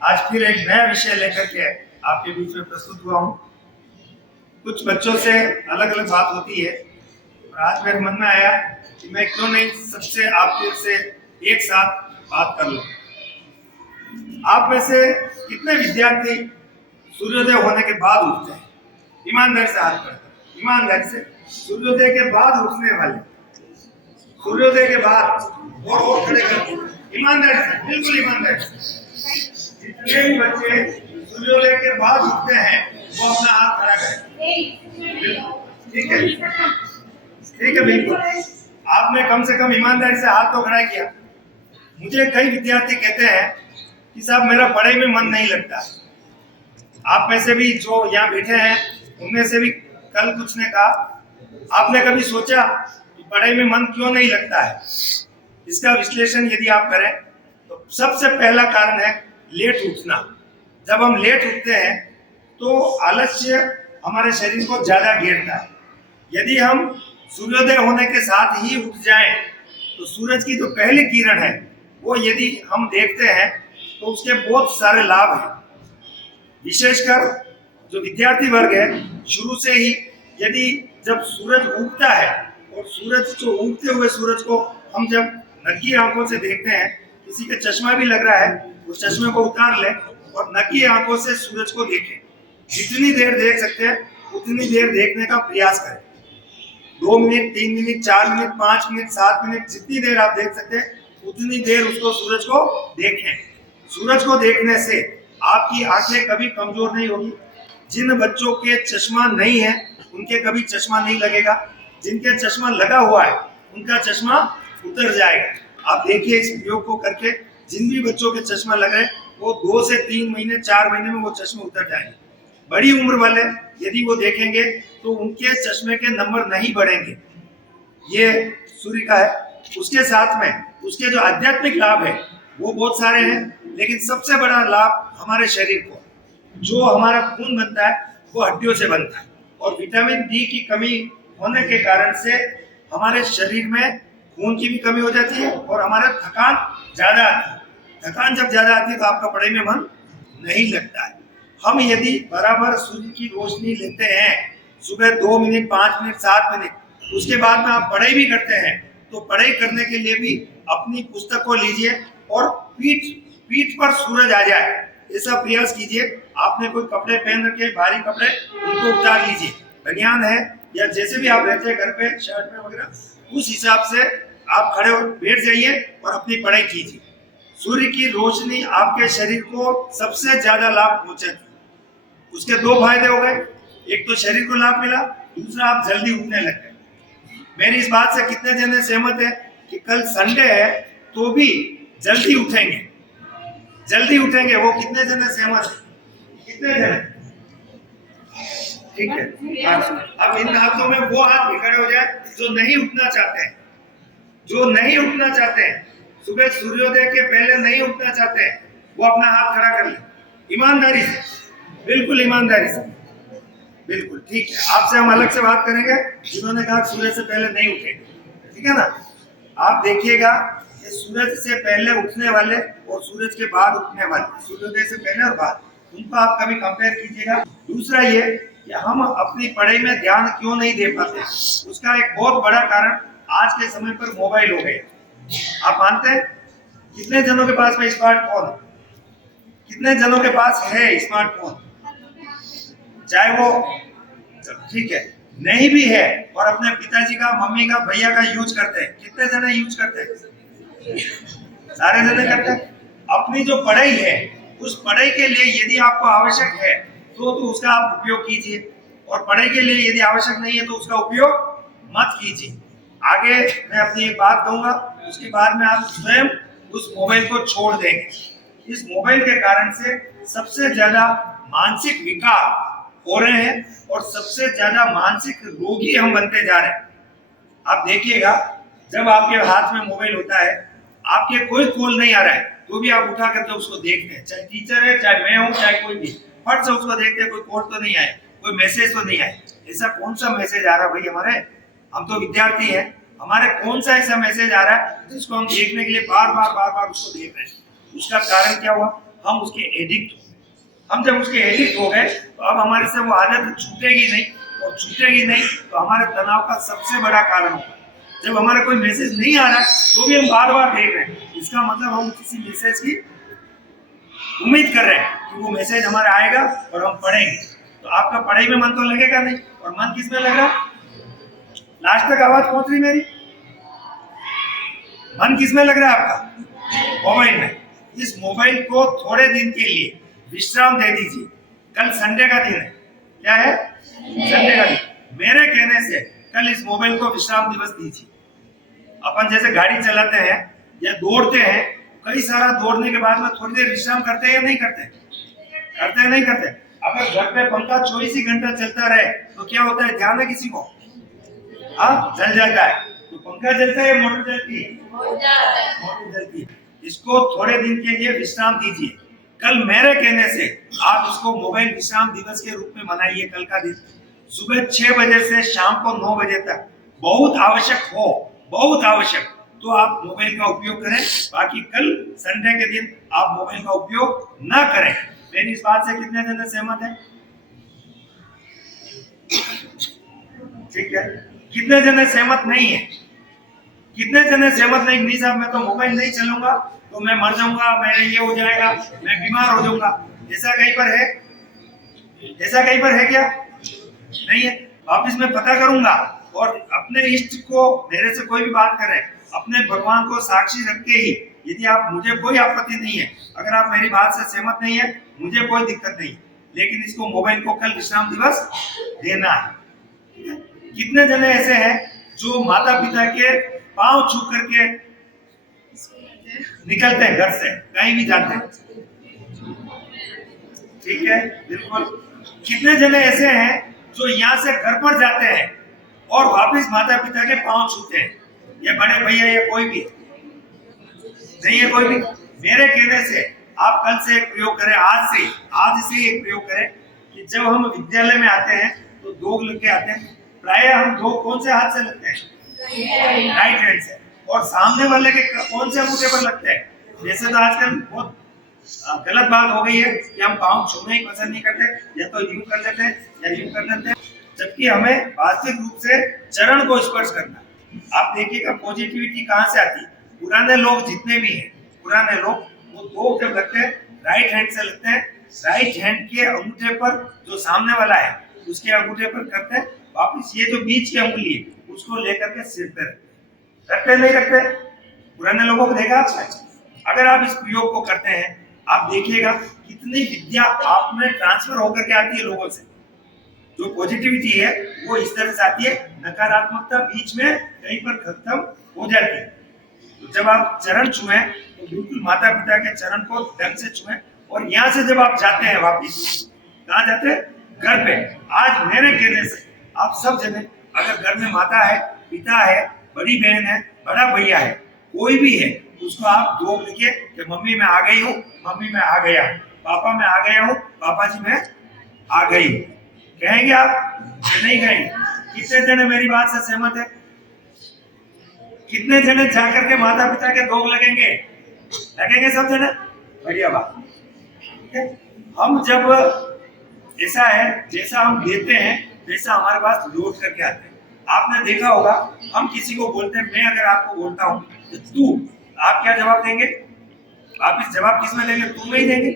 आज फिर एक नया विषय लेकर के आपके बीच में प्रस्तुत हुआ हूँ। कुछ बच्चों से अलग अलग बात होती है और आज मेरे मन में आया कि मैं क्यों नहीं सबसे आपके से एक साथ बात कर लूं। आप में से कितने विद्यार्थी सूर्योदय होने के बाद उठते हैं? ईमानदारी से हाथ करते हैं, ईमानदारी से। सूर्योदय के बाद उठने वाले, सूर्योदय के बाद और खड़े करते हैं, ईमानदारी से, बिल्कुल ईमानदारी से। जितने भी बच्चे सूर्योदय के बाद उठते हैं वो अपना हाथ खड़ा करें। ठीक है, ठीक है, बिल्कुल। आपने कम से कम ईमानदारी से हाथ तो खड़ा किया। मुझे कई विद्यार्थी कहते हैं कि साहब मेरा पढ़ाई में मन नहीं लगता। आप में से भी जो यहाँ बैठे हैं उनमें से भी कल कुछ ने कहा, आपने कभी सोचा कि पढ़ाई में मन क्यों नहीं लगता है? इसका विश्लेषण यदि आप करें तो सबसे पहला कारण है लेट उठना। जब हम लेट उठते हैं तो आलस्य हमारे शरीर को ज्यादा घेरता है। यदि हम सूर्योदय होने के साथ ही उठ जाएं तो सूरज की जो पहली किरण है वो यदि हम देखते हैं तो उसके बहुत सारे लाभ हैं। विशेषकर जो विद्यार्थी वर्ग है, शुरू से ही यदि जब सूरज उगता है और सूरज जो उगते हुए सूरज को हम जब नंगी आंखों से देखते हैं, किसी के चश्मा भी लग रहा है उस चश्मे को उतार लें और नंगी आंखों से सूरज को देखें। जितनी देर देख सकते हैं उतनी देर देखने का प्रयास करें। 2 minute, 3 minute, 4 minute, 5 minute, 7 minute, जितनी देर आप देख सकते हैं उतनी देर उसको सूरज को देखें। सूरज को देखने से आपकी आंखें कभी कमजोर नहीं होगी। जिन बच्चों के चश्मा नहीं है उनके कभी चश्मा नहीं लगेगा, जिनके चश्मा लगा हुआ है उनका चश्मा उतर जाएगा। आप देखिए इस प्रयोग को करके, जिन भी बच्चों के चश्मा लगे वो 2 से 3 महीने, 4 महीने में वो चश्मे उतर जाएंगे। बड़ी उम्र वाले यदि वो देखेंगे तो उनके चश्मे के नंबर नहीं बढ़ेंगे। ये सूर्य का है। उसके साथ में उसके जो आध्यात्मिक लाभ है वो बहुत सारे हैं, लेकिन सबसे बड़ा लाभ हमारे शरीर को, जो हमारा खून बनता है वो हड्डियों से बनता है और विटामिन डी की कमी होने के कारण से हमारे शरीर में खून की भी कमी हो जाती है और हमारा थकान ज्यादा आती है। थकान जब ज्यादा आती है तो आपका पढ़ाई में मन नहीं लगता है। हम यदि बराबर सूर्य की रोशनी लेते हैं, सुबह 2 मिनट, 5 मिनट, 7 मिनट, उसके बाद में आप पढ़ाई भी करते हैं, तो पढ़ाई करने के लिए भी अपनी पुस्तक को लीजिए और पीठ पर सूरज आ जाए ऐसा प्रयास कीजिए। आपने कोई कपड़े पहन रखे, भारी कपड़े, उनको उतार लीजिए। बनियान है या जैसे भी आप रहते हैं घर पे, शर्ट में वगैरह, उस हिसाब से आप खड़े हो बैठ जाइए और अपनी पढ़ाई कीजिए। सूर्य की रोशनी आपके शरीर को सबसे ज्यादा लाभ पहुंचाती है। उसके 2 फायदे हो गए, एक तो शरीर को लाभ मिला, दूसरा आप जल्दी उठने लग गए। मेरी इस बात से कितने जने सहमत है कि कल संडे है तो भी जल्दी उठेंगे? जल्दी उठेंगे, वो कितने जने सहमत है? कितने जने? ठीक है, अब इन हाथों में वो हाथ भी खड़े हो जाए जो नहीं उठना चाहते हैं, जो नहीं उठना चाहते हैं, सुबह सूर्योदय के पहले नहीं उठना चाहते हैं, वो अपना हाथ खड़ा कर ले ईमानदारी से, बिल्कुल ईमानदारी से। बिल्कुल ठीक है, आपसे हम अलग से बात करेंगे जिन्होंने कहा सूर्य से पहले नहीं उठेंगे, ठीक है ना। आप देखिएगा कि सूरज से पहले उठने वाले और सूरज के बाद उठने वाले, सूर्योदय से पहले और बाद, उनको आप कभी कंपेयर कीजिएगा। दूसरा ये कि हम अपनी पढ़ाई में ध्यान क्यों नहीं दे पाते, उसका एक बहुत बड़ा कारण आज के समय पर मोबाइल हो गए। आप मानते हैं? कितने जनों के पास में स्मार्टफोन है? कितने जनों के पास है स्मार्टफोन? चाहे वो ठीक है नहीं भी है और अपने पिताजी का, मम्मी का, भैया का यूज करते हैं, कितने जने यूज करते हैं? सारे जने करते हैं। अपनी जो पढ़ाई है उस पढ़ाई के लिए यदि आपको आवश्यक है तो उसका आप उपयोग कीजिए, और पढ़ाई के लिए यदि आवश्यक नहीं है तो उसका उपयोग मत कीजिए। आगे मैं अपनी एक बात कहूंगा, उसके बाद में आप स्वयं उस मोबाइल को छोड़ देंगे। इस मोबाइल के कारण से सबसे ज्यादा मानसिक विकार हो रहे हैं और सबसे ज्यादा मानसिक रोगी हम बनते जा रहे हैं। आप देखिएगा, जब आपके हाथ में मोबाइल होता है, आपके कोई कॉल नहीं आ रहा है तो भी आप उठा करके उसको देखते हैं, चाहे टीचर है, चाहे मैं हूं, चाहे कोई भी, फट से उसको देखते हैं, कोई कॉल तो नहीं आया, कोई मैसेज तो नहीं आया। ऐसा कौन सा मैसेज आ रहा भाई हमारे? हम तो विद्यार्थी हैं, हमारे कौन सा ऐसा मैसेज आ रहा है जिसको हम देखने के लिए बार बार उसको देख रहे हैं? उसका कारण क्या हुआ? हम उसके एडिक्ट हो गए। हम जब उसके एडिक्ट हो गए तो अब हमारे से वो आदत छूटेगी नहीं, और छूटेगी नहीं तो हमारे तनाव का सबसे बड़ा कारण होगा। जब हमारा कोई मैसेज नहीं आ रहा है तो भी हम बार बार देख रहे हैं, इसका मतलब हम किसी मैसेज की उम्मीद कर रहे हैं कि वो मैसेज हमारा आएगा और हम पढ़ेंगे। तो आपका पढ़ाई में मन तो लगेगा नहीं, और मन किस में लग रहा? लास्ट तक आवाज पहुंच रही मेरी? मन किस में लग रहा है आपका? मोबाइल में। इस मोबाइल को थोड़े दिन के लिए विश्राम दे दीजिए। कल संडे का दिन है, क्या है? संडे का दिन। मेरे कहने से कल इस मोबाइल को विश्राम दिवस दीजिए। अपन जैसे गाड़ी चलाते हैं या दौड़ते हैं, कई सारा दौड़ने के बाद में थोड़ी देर विश्राम करते हैं या नहीं करते? करते हैं नहीं करते? अगर घर पे पंखा 24 ही घंटा चलता रहे तो क्या होता है? ध्यान है किसी को? हाँ, जल जाता है। तो पंखा जलता है, मोटर जलती है? मोटर जलती है। इसको थोड़े दिन के लिए विश्राम दीजिए। कल मेरे कहने से आप इसको मोबाइल विश्राम दिवस के रूप में मनाइए। कल का दिन सुबह 6 बजे से शाम को 9 बजे तक बहुत आवश्यक हो, बहुत आवश्यक तो आप मोबाइल का उपयोग करें। बाकी कल संडे के दिन आप मोबाइल का उपयोग ना करें। मेरी इस बात से कितने जने सहमत हैं? ठीक है। कितने जने सहमत नहीं है? कितने जने सहमत नहीं साहब मैं तो मोबाइल नहीं चलूंगा तो मैं मर जाऊंगा, मैं ये हो जाएगा, मैं बीमार हो जाऊंगा। ऐसा कहीं पर है? ऐसा कहीं पर है क्या? नहीं है। वापिस मैं पता करूंगा, और अपने इष्ट को, मेरे से कोई भी बात करे, अपने भगवान को साक्षी रख के ही, यदि आप, मुझे कोई आपत्ति नहीं है, अगर आप मेरी बात से सहमत नहीं है, मुझे कोई दिक्कत नहीं, लेकिन इसको मोबाइल को कल विश्राम दिवस देना है। कितने जने ऐसे हैं जो माता पिता के पांव छू करके निकलते हैं घर से, कहीं भी जाते हैं? ठीक है, बिल्कुल। कितने जने ऐसे हैं जो यहाँ से घर पर जाते हैं और वापस माता पिता के पांव छूते हैं? ये बड़े भैया, ये कोई भी नहीं है, कोई भी। मेरे कहने से आप कल से एक प्रयोग करें, आज से एक प्रयोग करें कि जब हम विद्यालय में आते हैं तो दो लेके आते हैं। प्राय हम दो कौन से हाथ से लगते हैं? राइट हैंड से। और सामने वाले के कौन से अंगूठे पर लगते हैं? जैसे तो आजकल बहुत गलत बात हो गई है कि हम पाँव छूना ही पसंद नहीं करते, या तो यूं कर लेते हैं या यूं कर लेते हैं, जबकि हमें वास्तविक रूप से चरण को स्पर्श करना है। आप देखिएगा पॉजिटिविटी कहाँ से आती है। पुराने लोग जितने भी हैं, पुराने लोग, वो दो जब लगते हैं राइट हैंड से लगते हैं, राइट हैंड के अंगूठे पर जो सामने वाला है उसके अंगूठे पर करते हैं, वापिस ये जो बीच की अंगुली है उसको लेकर के सिर पे रखते नहीं रखते? पुराने लोगों को देखा आपने? अगर आप इस प्रयोग को करते हैं, आप देखिएगा कितनी विद्या आप में ट्रांसफर होकर के आती है लोगों से। जो पॉजिटिविटी है वो इस तरह से आती है, नकारात्मकता बीच में कहीं पर खत्म हो जाती है। तो जब आप चरण छुएं तो बिल्कुल माता पिता के चरण को ढंग से छुएं, और यहाँ से जब आप जाते हैं वापिस, कहाँ जाते हैं? घर पे। आज मेरे कहने से आप सब जने, अगर घर में माता है, पिता है, बड़ी बहन है, बड़ा भैया है, कोई भी है, उसको आप दो लिखिए कि मम्मी मैं आ गई हूँ, मम्मी मैं आ गया हूँ, पापा मैं आ गया हूँ, पापा जी मैं आ गई हूँ। कहेंगे आप कि नहीं कहेंगे? कितने जने मेरी बात से सहमत है? कितने जने जाकर के माता पिता के दोग लगेंगे? लगेंगे सब जने? बढ़िया बात। हम जब, ऐसा है जैसा हम देते हैं वैसा हमारे पास लौट करके आते हैं। आपने देखा होगा, हम किसी को बोलते हैं, मैं अगर आपको बोलता हूँ तो तू, आप क्या जवाब देंगे? आप इस जवाब किस में देंगे? तू में ही देंगे।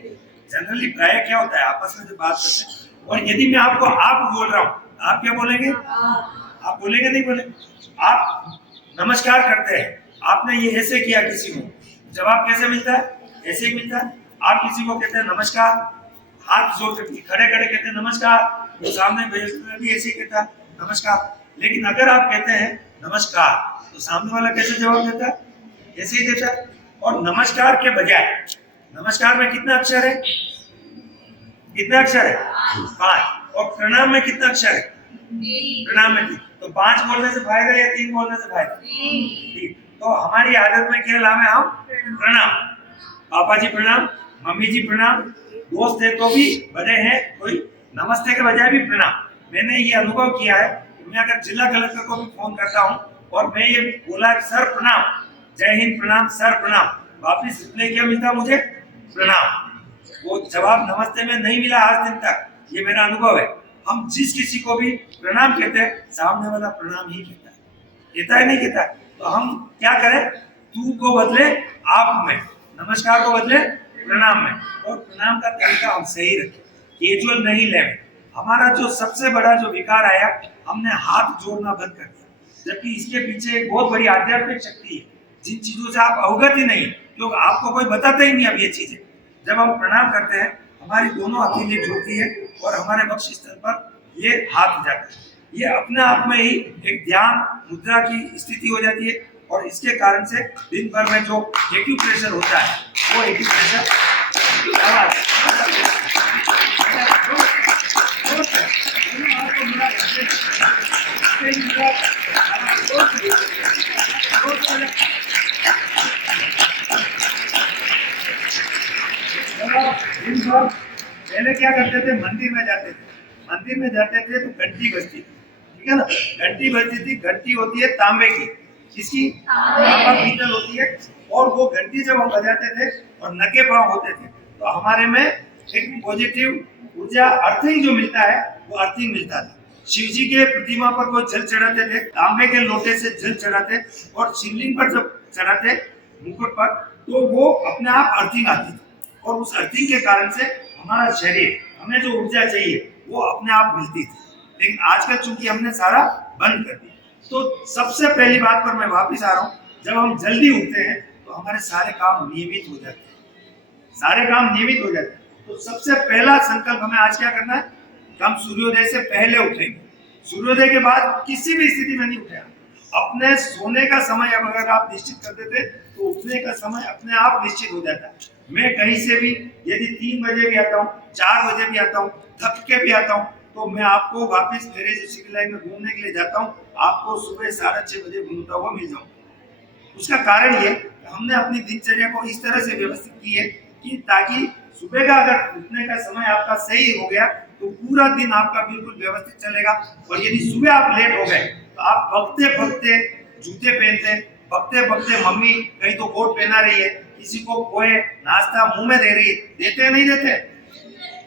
जनरली प्राय क्या होता है, आपस में जब बात करते हैं, और यदि मैं आपको आप बोल रहा हूँ, आप क्या बोलेंगे? आप बोलेंगे नहीं बोलेंगे? आप नमस्कार करते हैं, आपने ये ऐसे किया किसी को, जवाब कैसे मिलता है? ऐसे ही मिलता है। आप किसी को कहते हैं नमस्कार, हाथ जोड़ के खड़े खड़े कहते हैं नमस्कार, तो सामने भी ऐसे ही कहता है नमस्कार। लेकिन अगर आप कहते हैं नमस्कार तो सामने वाला कैसे जवाब देता है? ऐसे ही देता है। और नमस्कार के बजाय, नमस्कार में कितना अक्षर है? कितना अक्षर है? 5। और प्रणाम में कितना अक्षर है? प्रणाम में 3। तो 5 बोलने से फायदा या 3 बोलने से फायदा? 3। तो हमारी आदत में क्या नाम है? हम प्रणाम, पापा जी प्रणाम, मम्मी जी प्रणाम, दोस्त है तो भी, बड़े हैं कोई, नमस्ते के बजाय भी प्रणाम। मैंने ये अनुभव किया है, मैं अगर जिला कलेक्टर को भी फोन करता हूँ और मैं ये बोला सर प्रणाम, जय हिंद प्रणाम, सर प्रणाम, वापिस रिप्लाई क्या मिलता मुझे? प्रणाम। वो जवाब नमस्ते में नहीं मिला आज दिन तक, ये मेरा अनुभव है। हम जिस किसी को भी प्रणाम कहते हैं, सामने वाला प्रणाम ही कहता है नहीं कहता। तो हम क्या करें, तू को बदले आप में, नमस्कार को बदले प्रणाम में, और प्रणाम का तरीका हम सही रखें, कैजुअल नहीं लें। हमारा जो सबसे बड़ा जो विकार आया, हमने हाथ जोड़ना बंद कर दिया, जबकि इसके पीछे एक बहुत बड़ी आध्यात्मिक शक्ति है, जिन चीजों से आप अवगत ही नहीं, क्योंकि आपको कोई बताता ही नहीं अब ये चीजें। जब हम प्रणाम करते हैं, हमारी दोनों हथेलियां जुड़ती है और हमारे वक्ष स्थल पर ये हाथ जाता है। ये अपने आप में ही एक ध्यान मुद्रा की स्थिति हो जाती है, और इसके कारण से दिन भर में जो एक्यूप्रेशर होता है, वो एक्यूप्रेशर पहले क्या करते थे, मंदिर में जाते थे तो घंटी बजती थी, ठीक है ना, घंटी बजती थी। घंटी होती है तांबे की, किसकी, तांबा पीतल होती है। और वो घंटी जब हम बजाते थे और नके पांव होते थे, तो हमारे में एक पॉजिटिव ऊर्जा, अर्थिंग जो मिलता है, वो अर्थिंग मिलता था। शिव जी के प्रतिमा पर कोई जल चढ़ाते थे, तांबे के लोटे से जल चढ़ाते, और शिवलिंग पर जब चढ़ाते मुकुट पर, तो वो अपने आप अर्थिंग आती थी, और उस अर्थिंग के कारण से हमारा शरीर, हमें जो ऊर्जा चाहिए वो अपने आप मिलती थी। लेकिन आजकल चूंकि हमने सारा बंद कर दिया, तो सबसे पहली बात पर मैं वापस आ रहा हूँ, जब हम जल्दी उठते हैं तो हमारे सारे काम नियमित हो जाते हैं, तो सबसे पहला संकल्प हमें आज क्या करना है, हम सूर्योदय से पहले उठेंगे। सूर्योदय के बाद किसी भी स्थिति में नहीं उठेगा। अपने सोने का समय अब अगर आप निश्चित कर देते, तो उठने का समय अपने आप निश्चित हो जाता है। मैं कहीं से भी यदि 3 बजे भी आता हूँ, 4 बजे भी आता हूँ, थक के भी आता हूँ, तो मैं आपको वापस मेरे सिविल लाइन में घूमने के लिए जाता हूँ, आपको सुबह 6:30 बजे घूमता हुआ मिल जाऊँ। उसका कारण ये, हमने अपनी दिनचर्या को इस तरह से व्यवस्थित की है कि ताकि सुबह का अगर उठने का समय आपका सही हो गया, तो पूरा दिन आपका बिल्कुल व्यवस्थित चलेगा। और यदि सुबह आप लेट हो गए, तो आप बकते जूते पहनते, बकते मम्मी कहीं तो कोट पहना रही है, किसी को कोई नाश्ता मुंह में दे रही है, देते नहीं देते,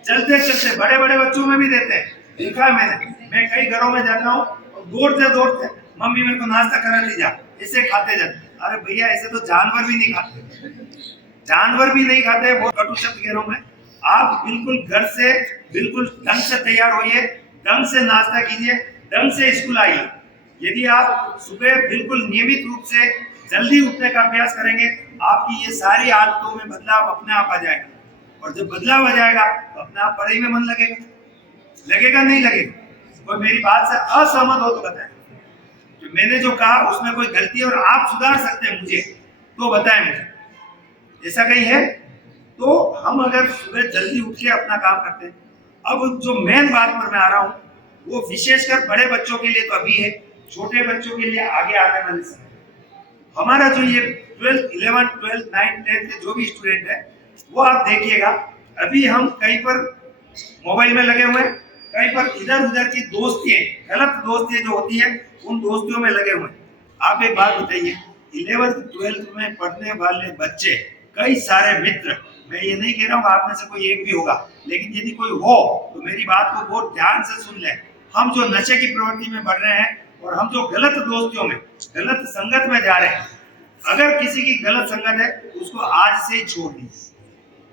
चलते बड़े बच्चों में भी देते हैं, देखा है मैंने। मैं कई घरों में जाता हूँ और दौड़ते मम्मी मेरे को नाश्ता करा लीजिए, ऐसे खाते जाते। अरे भैया, ऐसे तो जानवर भी नहीं खाते, बहुत कटु शब्द कह रहा हूं मैं। आप बिल्कुल घर से बिल्कुल ढंग से तैयार होइए, ढंग से नाश्ता कीजिए, ढंग से स्कूल आइए। यदि आप सुबह बिल्कुल नियमित रूप से जल्दी उठने का अभ्यास करेंगे, आपकी ये सारी आदतों में बदलाव अपने आप आ जाएगा। और जब बदलाव आ जाएगा, तो अपने आप पढ़ाई में मन लगेगा नहीं लगेगा? कोई मेरी बात से असहमत हो तो बताएं, जो मैंने जो कहा उसमें कोई गलती है और आप सुधार सकते हैं मुझे, तो बताएं मुझे, ऐसा कहीं है? तो हम अगर सुबह जल्दी उठ के अपना काम करते हैं। अब जो मेन बात पर मैं आ रहा हूँ, वो विशेषकर बड़े बच्चों के लिए तो अभी है, छोटे बच्चों के लिए आगे आने वाले समय। हमारा जो ये 12th, 11th, 12th, 9th, 10th के जो भी स्टूडेंट है, वो आप देखिएगा, अभी हम कहीं पर मोबाइल में लगे हुए हैं, कहीं पर इधर उधर की दोस्तियां, गलत दोस्तियां जो होती है, उन दोस्तियों में लगे हुए हैं। आप एक बात बताइए, 11th, 12th में पढ़ने वाले बच्चे, कई सारे मित्र, मैं ये नहीं कह रहा हूँ आप में से कोई एक भी होगा, लेकिन यदि कोई हो तो मेरी बात को बहुत ध्यान से सुन ले। हम जो नशे की प्रवृत्ति में बढ़ रहे हैं, और हम जो गलत दोस्तियों में, गलत संगत में जा रहे हैं, अगर किसी की गलत संगत है, उसको आज से ही छोड़ दीजिए।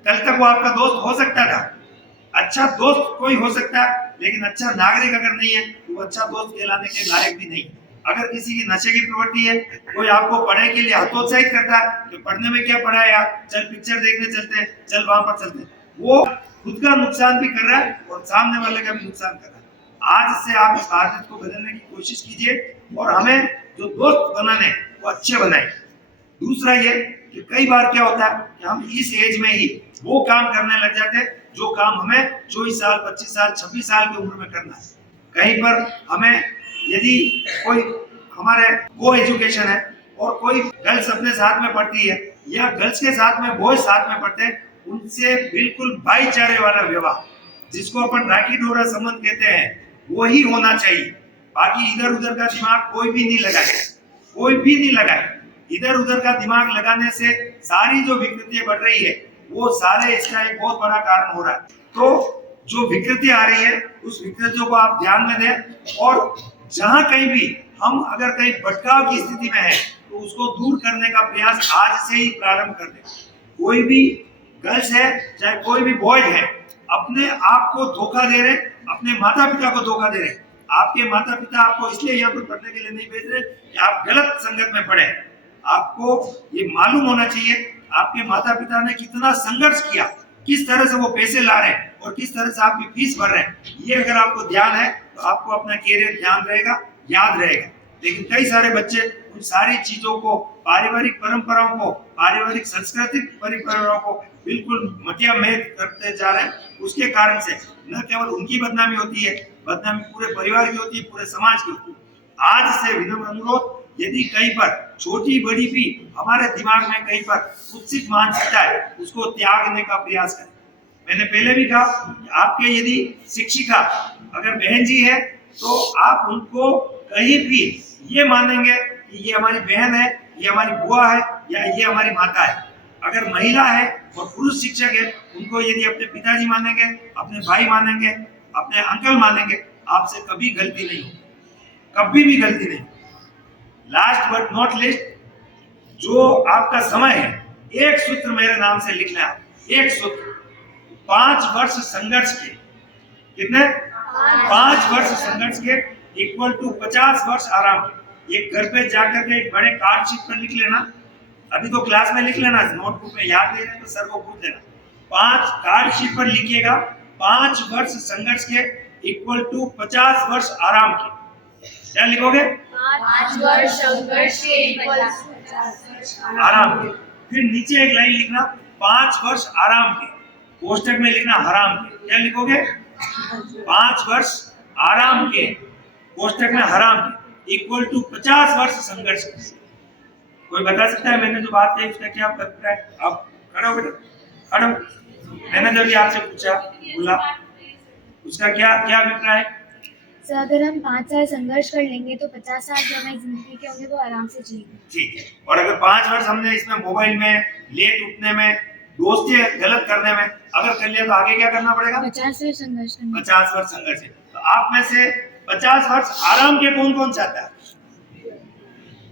कल तक वो आपका दोस्त हो सकता था, अच्छा दोस्त कोई हो सकता है, लेकिन अच्छा नागरिक अगर नहीं है, तो वो अच्छा दोस्त कहलाने के लायक भी नहीं। अगर किसी की नशे की प्रवृत्ति है, कोई आपको पढ़ने के लिए हतोत्साहित करता है कि पढ़ने में क्या पढ़ा है यार, चल पिक्चर देखने चलते हैं, चल वहां पर चलते हैं, वो खुद का नुकसान भी कर रहा है और सामने वाले का भी नुकसान कर रहा है। आज से आप इस आदत को बदलने की कोशिश कीजिए, और हमें जो दोस्त बनाने वो अच्छे बनाए। दूसरा ये कि कई बार क्या होता है कि हम इस एज में ही वो काम करने लग जाते हैं जो काम हमें 24 साल, 25 साल, 26 साल की उम्र में करना है। कहीं पर हमें यदि कोई हमारे को एजुकेशन है और कोई गर्ल्स अपने साथ में पढ़ती है, या गर्ल्स के साथ में बॉयज साथ में पढ़ते हैं, उनसे बिल्कुल भाईचारे वाला व्यवहार, जिसको अपन राखी डोरा संबंध कहते हैं, वो ही होना चाहिए। बाकी इधर उधर का दिमाग कोई भी नहीं लगाए। इधर उधर का दिमाग लगाने से सारी जो विकृतियां बढ़ रही है, वो सारे इसका एक बहुत बड़ा कारण हो रहा है। तो जो विकृति आ रही है उस विकृतियों को आप ध्यान में दें, और जहां कहीं भी हम अगर कहीं भटकाव की स्थिति में है तो उसको दूर करने का प्रयास आज से ही प्रारंभ कर दें। कोई भी गर्ल्स है चाहे कोई भी बॉयज है, अपने आप को धोखा दे रहे, अपने माता पिता को धोखा दे रहे। आपके माता पिता आपको इसलिए यहाँ पर पढ़ने के लिए नहीं भेज रहे कि आप गलत संगत में पढ़े। आपको ये मालूम होना चाहिए आपके माता पिता ने कितना संघर्ष किया, किस तरह से वो पैसे ला रहे हैं और किस तरह से आपकी फीस भर रहे हैं। ये अगर आपको ध्यान है तो आपको अपना कैरियर ध्यान रहेगा, याद रहेगा। लेकिन कई सारे बच्चे उन सारी चीजों को, पारिवारिक परंपराओं को, पारिवारिक सांस्कृतिक परंपराओं को बिल्कुल मटिया मेट करते जा रहे हैं। उसके कारण से न केवल उनकी बदनामी होती है, बदनामी पूरे परिवार की होती है, पूरे समाज की होती है। आज से विनम्र अनुरोध, यदि कहीं पर छोटी बड़ी भी हमारे दिमाग में कहीं पर कुत्सित मानसिकता है उसको त्यागने का प्रयास करें। मैंने पहले भी कहा, आपके यदि शिक्षिका अगर बहन जी है तो आप उनको कहीं भी ये मानेंगे कि ये हमारी बहन है, ये हमारी बुआ है या ये हमारी माता है। अगर महिला है और पुरुष शिक्षक है उनको यदि अपने पिताजी मानेंगे, अपने भाई मानेंगे, अपने अंकल मानेंगे, आपसे कभी गलती नहीं होगी, कभी भी गलती नहीं। लास्ट बट नॉट लीस्ट, जो आपका समय है, एक सूत्र मेरे नाम से लिखना है, एक सूत्र। 5 वर्ष संघर्ष के, कितने? 5 वर्ष संघर्ष के इक्वल टू 50 वर्ष आराम के। एक घर पे जाकर के एक बड़े कार्ड शीट पर लिख लेना, अभी तो क्लास में लिख लेना, नोटबुक में याद नहीं रहे तो सर को पूछ लेना। 5 कार्ड शीट पर लिखिएगा, 5 वर्ष संघर्ष के इक्वल टू 50 वर्ष आराम के। क्या लिखोगे? 5 वर्ष संघर्ष के इक्वल 50 वर्ष आराम के। फिर नीचे एक लाइन लिखना, 5 वर्ष आराम के, कोष्टक में लिखना हराम के। क्या लिखोगे? 5 वर्ष आराम के, कोष्टक में हराम के, इक्वल टू 50 वर्ष संघर्ष के। कोई बता सकता है मैंने जो बात कही उसका क्या अभिप्राय? आप खड़े हो बेटा, खड़े हो। मैंने जब आपसे पूछा, बोला, उसका क्या क्या अभिप्राय है? सर, अगर हम 5 साल संघर्ष कर लेंगे तो 50 साल जो हमारी जिंदगी के होंगे वो आराम से जिएंगे। ठीक है। और अगर 5 वर्ष हमने इसमें मोबाइल में, लेट उठने में, दोस्ती गलत करने में अगर कर लिया तो आगे क्या करना पड़ेगा? 50 वर्ष संघर्ष करना। 50 वर्ष संघर्ष है। तो आप में से 50 वर्ष आराम के कौन कौन चाहता है?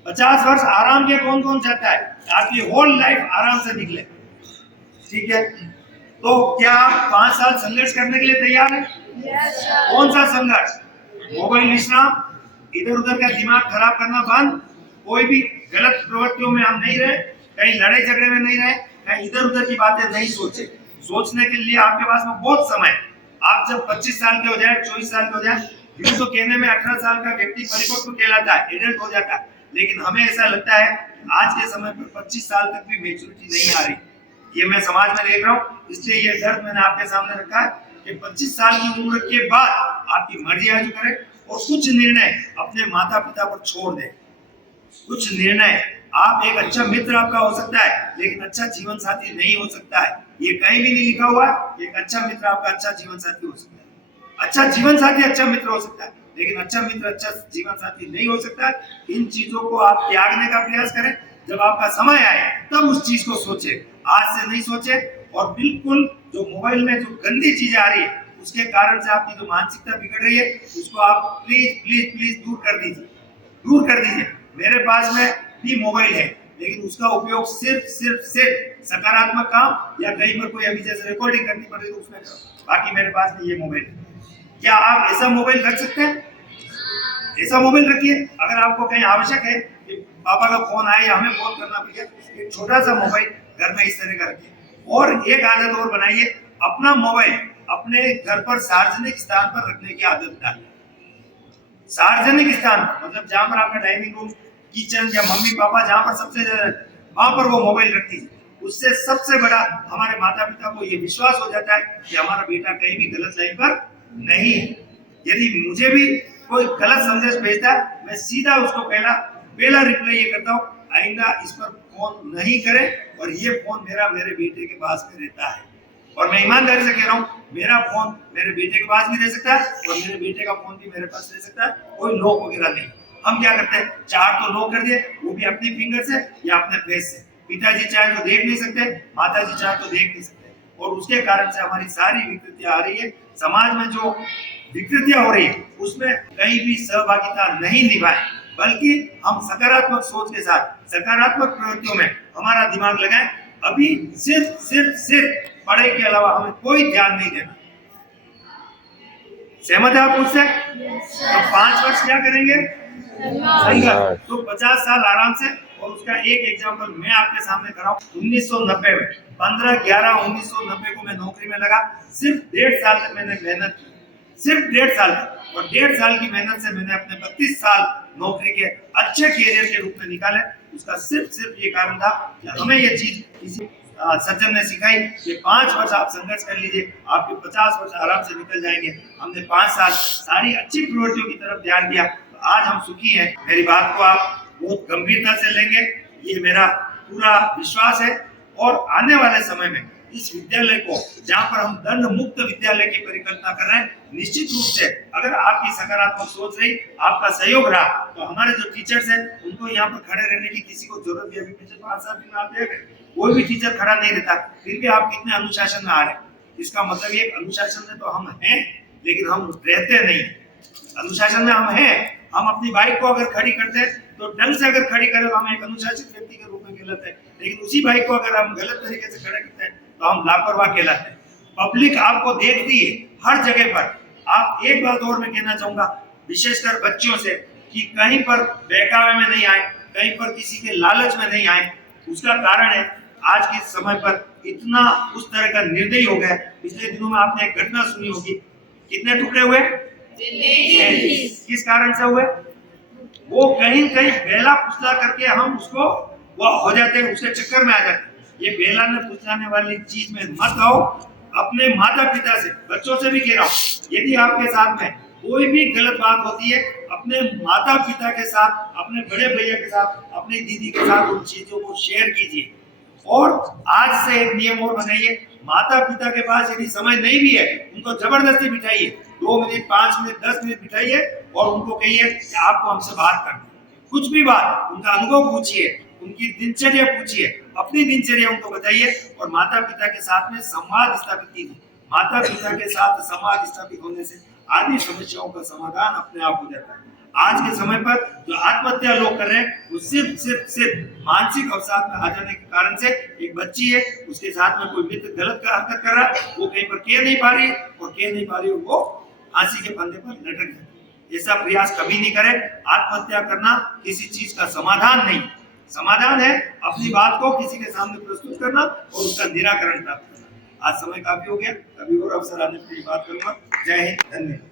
50 वर्ष आराम के कौन कौन चाहता है? आपकी होल लाइफ आराम से निकले। ठीक है, तो क्या आप 5 साल संघर्ष करने के लिए तैयार हैं? कौन सा संघर्ष? मोबाइल विश्राम, इधर उधर का दिमाग खराब करना बंद, कोई भी गलत प्रवृत्तियों में हम नहीं रहे, कहीं लड़ाई झगड़े में नहीं रहे, कहीं इधर उधर की बातें नहीं सोचे। सोचने के लिए आपके पास में बहुत समय। आप जब 25 साल के हो जाए, 24 साल के हो जाए, यूं तो कहने में 18 साल का व्यक्ति परिपक्व कहलाता है, एडल्ट हो जाता है, लेकिन हमें ऐसा लगता है आज के समय पर 25 साल तक भी मैच्योरिटी नहीं आ रही। ये मैं समाज में देख रहा हूँ, इसलिए ये दर्द मैंने आपके सामने रखा है कि 25 साल की उम्र के बाद आपकी मर्जी आज करें और कुछ निर्णय अपने माता पिता पर छोड़ दें। कुछ निर्णय, आप एक अच्छा मित्र आपका हो सकता है लेकिन अच्छा जीवन साथी नहीं हो सकता है। ये कहीं भी नहीं लिखा हुआ है। एक अच्छा मित्र आपका अच्छा जीवन साथी हो सकता है, अच्छा जीवन साथी अच्छा मित्र हो सकता है, लेकिन अच्छा मित्र अच्छा जीवन साथी नहीं हो सकता है। इन चीजों को आप त्यागने का प्रयास करें। जब आपका समय आए तब उस चीज को सोचे, आज से नहीं सोचे। और बिल्कुल जो मोबाइल में जो गंदी चीजें आ रही है उसके कारण से आपकी जो मानसिकता बिगड़ रही है उसको आप प्लीज प्लीज प्लीज दूर कर दीजिए, दूर कर दीजिए। मेरे पास में भी मोबाइल है लेकिन उसका उपयोग सिर्फ सकारात्मक काम या कहीं पर कोई अभी जैसे रिकॉर्डिंग करनी पड़े तो उसमें करो। बाकी मेरे पास में ये मोबाइल है। क्या आप ऐसा मोबाइल रख सकते हैं? ऐसा मोबाइल रखिए। अगर आपको कहीं आवश्यक है कि पापा का फोन आए या हमें फोन करना पड़े, एक छोटा सा मोबाइल घर में इस तरह का रखिए। और एक आदत और बनाइए, अपना मोबाइल अपने घर पर सार्वजनिक स्थान पर रखने की आदत डालिए। सार्वजनिक स्थान पर मतलब जहाँ पर आपका डाइनिंग रूम, किचन या मम्मी पापा जहाँ पर सबसे ज्यादा वहां पर वो मोबाइल रख दीजिए। उससे सबसे बड़ा हमारे माता पिता को ये विश्वास हो जाता है कि हमारा बेटा कहीं भी गलत लाइन पर नहीं। यदि मुझे भी कोई गलत संदेश भेजता है मैं सीधा उसको पहला रिप्लाई ये करता हूँ, आइंदा इस पर फोन नहीं करे और ये फोन मेरे बेटे के पास में रहता है। और मैं ईमानदारी से कह रहा हूँ, मेरा फोन मेरे बेटे के पास भी रह सकता है और मेरे बेटे का फोन भी मेरे पास रह सकता है, कोई लॉक वगैरह नहीं। हम क्या करते हैं, 4 तो लॉक कर दिए, वो भी अपनी फिंगर से या अपने फेस से। पिताजी चाहे तो देख नहीं सकते, माताजी चाहे तो देख नहीं सकते, और उसके कारण से हमारी सारी विकृतियां आ रही है। समाज में जो विकृतियां हो रही है उसमें कहीं भी सहभागिता नहीं निभाएं, बल्कि हम सकारात्मक सोच के साथ सकारात्मक प्रवृत्तियों में हमारा दिमाग लगाएं। अभी सिर्फ पढ़ाई के अलावा हमें कोई ध्यान नहीं देना। सहमत है आप मुझसे? तो 5 वर्ष क्या करेंगे? संघर्ष। तो 50 साल आराम से। और उसका एक एग्जांपल मैं आपके सामने कराऊं। 1990 में 15/11/1990 को मैं नौकरी में लगा। सिर्फ 1.5 साल तक मैंने मेहनत की, सिर्फ 1.5 साल तक, और 1.5 साल की मेहनत से मैंने अपने 32 साल नौकरी के अच्छे कैरियर के रूप में निकाले। उसका सिर्फ ये कारण था कि हमें ये चीज किसी सज्जन ने सिखाई कि 5 वर्ष आप संघर्ष कर लीजिए, आपके 50 वर्ष आराम से निकल जाएंगे। हमने 5 साल सारी अच्छी प्रवृत्तियों की तरफ ध्यान दिया, तो आज हम सुखी हैं। मेरी बात को आप बहुत गंभीरता से लेंगे, ये मेरा पूरा विश्वास है। और आने वाले समय में इस विद्यालय को, जहाँ पर हम दंड मुक्त विद्यालय की परिकल्पना कर रहे हैं, निश्चित रूप से अगर आपकी सकारात्मक सोच रही, आपका सहयोग रहा, तो हमारे जो टीचर्स हैं उनको यहाँ पर खड़े रहने की किसी को जरूरत भी अभी पिछले 5 साल में आप देख रहे हैं, कोई भी टीचर खड़ा नहीं रहता, फिर भी आप कितने अनुशासन में आ रहे हैं। इसका मतलब ये अनुशासन में तो हम हैं, लेकिन हम रहते नहीं। अनुशासन में हम हैं, हम अपनी बाइक को अगर खड़ी करते हैं तो ढंग से अगर खड़ी करें तो हम एक अनुशासित व्यक्ति के रूप में कहलाते हैं, लेकिन उसी बाइक को अगर हम गलत तरीके से खड़े करते हैं तो हम लापरवाह कहलाते हैं। पब्लिक आपको देखती है हर जगह पर। आप एक बात और मैं कहना चाहूंगा, विशेषकर बच्चों से, कि कहीं पर बहकावे में नहीं आए, कहीं पर किसी के लालच में नहीं आए। उसका कारण है आज के समय पर इतना उस तरह का निर्दयी हो गया। पिछले दिनों में आपने एक घटना सुनी होगी, कितने टुकड़े हुए? किस कारण से हुए? वो कहीं बेला फुसला करके हम उसको वो हो जाते हैं, उसके चक्कर में आ जाते हैं। ये बेला ने फुसलाने वाली चीज में मत आओ। अपने माता पिता से, बच्चों से भी कह रहा हूँ, यदि आपके साथ में कोई भी गलत बात होती है, अपने माता पिता के साथ, अपने बड़े भैया के साथ, अपनी दीदी के साथ उन चीजों को शेयर कीजिए। और आज से एक नियम और बनाइए, माता पिता के पास यदि समय नहीं भी है, उनको जबरदस्ती बिठाइए, 2 मिनट, 5 मिनट, 10 मिनट बिठाइए और उनको कहिए कि आपको हमसे बात करनी है। कुछ भी बात, उनका अनुभव पूछिए, उनकी दिनचर्या पूछिए, अपनी दिनचर्या उनको बताइए, और माता पिता के साथ में संवाद स्थापित कीजिए। माता पिता के साथ संवाद स्थापित होने से आदि समस्याओं का समाधान अपने आप हो जाता है। आज के समय पर जो आत्महत्या लोग कर रहे हैं, वो सिर्फ मानसिक अवसाद में आ जाने के कारण से। एक बच्ची है, उसके साथ में कोई मित्र गलत हरकत कर रहा है, वो कहीं पर कह नहीं पा रही है, और कह नहीं पा रही है वो फांसी के फंदे पर लटक जाती है। ऐसा प्रयास कभी नहीं करें। आत्महत्या करना किसी चीज का समाधान नहीं। समाधान है अपनी बात को किसी के सामने प्रस्तुत करना और उसका निराकरण प्राप्त करना। आज समय काफी हो गया, कभी और अवसर आने पर बात करूंगा। जय हिंद, धन्यवाद।